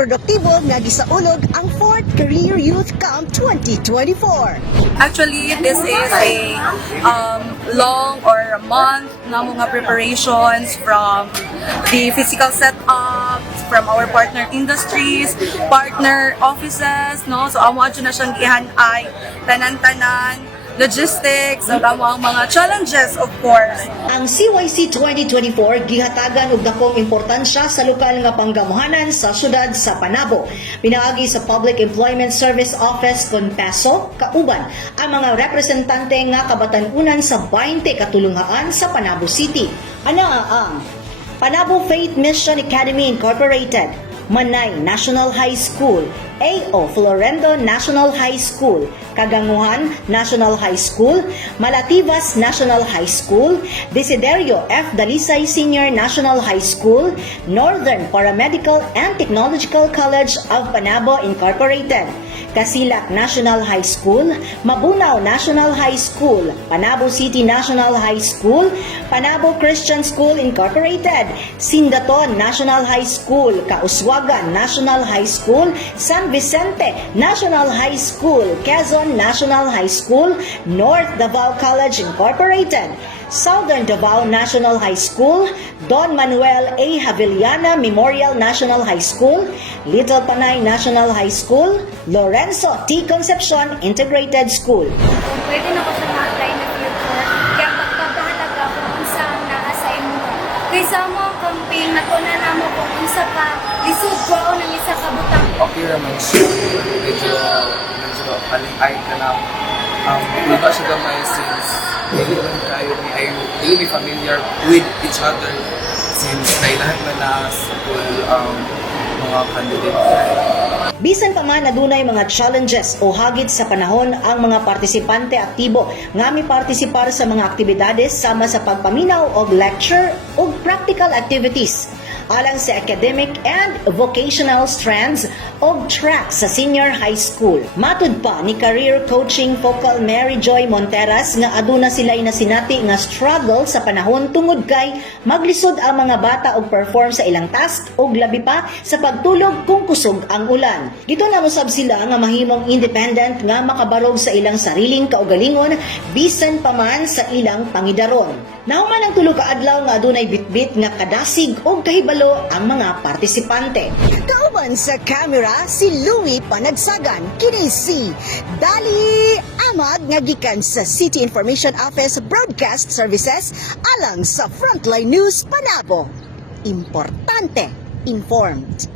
produktibo nga gisaulog ang 4th Career Youth Camp 2024. Actually, this is a long or a month na mga preparations from the physical setup, from our partner industries, partner offices, no? So, amo adyo na siyang gihanay, tanan-tanan, logistics, at amo ang mga challenges, of course. Ang CYC 2024 gihatagan og dakong importansya sa lokal nga panggamuhanan sa syudad sa Panabo. Pinaagi sa Public Employment Service Office kon PESO kauban ang mga representante nga kabatan-unan sa 20 katulungan sa Panabo City. Ana ang Panabo Faith Mission Academy Incorporated, Manay National High School, A.O. Florendo National High School, Kaganguhan National High School, Malativas National High School, Desiderio F. Dalisay Senior National High School, Northern Paramedical and Technological College of Panabo Incorporated, Casilak National High School, Mabunaw National High School, Panabo City National High School, Panabo Christian School Incorporated, Sindaton National High School, Kauswagan National High School, San Vicente National High School, Quezon National High School, North Davao College Incorporated, Southern Davao National High School, Don Manuel A. Havillana Memorial National High School, Little Panay National High School, Lorenzo T. Concepcion Integrated School. Kung pwede na ko sa mag-apply na future, kaya magpapahalaga ko kung saan na-assign mo. Kaysa mo ang campaign, natuna na mo kung unsa ka, lisod ko o ng isa ka butang. Okay naman siya. Medyo alingay ka na. Di ba siya gamay since hindi naman kayo really familiar with each other since nailahat na sa mga candidate. Bisan pa man adunay mga challenges o hagit sa panahon ang mga partisipante aktibo nga mipartisipar sa mga aktibidades sama sa pagpaminaw og lecture ug practical activities alang sa academic and vocational strands og track sa senior high school. Matud pa ni career coaching focal Mary Joy Monteras nga aduna sila'y nasinati nga struggle sa panahon tungod kay maglisod ang mga bata og perform sa ilang task og labi pa sa pagtulog kung kusog ang ulan. Dito na musab sila nga mahimong independent nga makabarog sa ilang sariling kaugalingon bisan pa man sa ilang pangidaron. Nahuman ang tulo ka adlaw nga adunay bitbit nga kadasig og kahibalo ang mga partisipante. Kauban sa kamera si Louie Panagsagan, kini si Dali Amag nga gikan sa City Information Office Broadcast Services alang sa Frontline News Panabo. Importante, informed.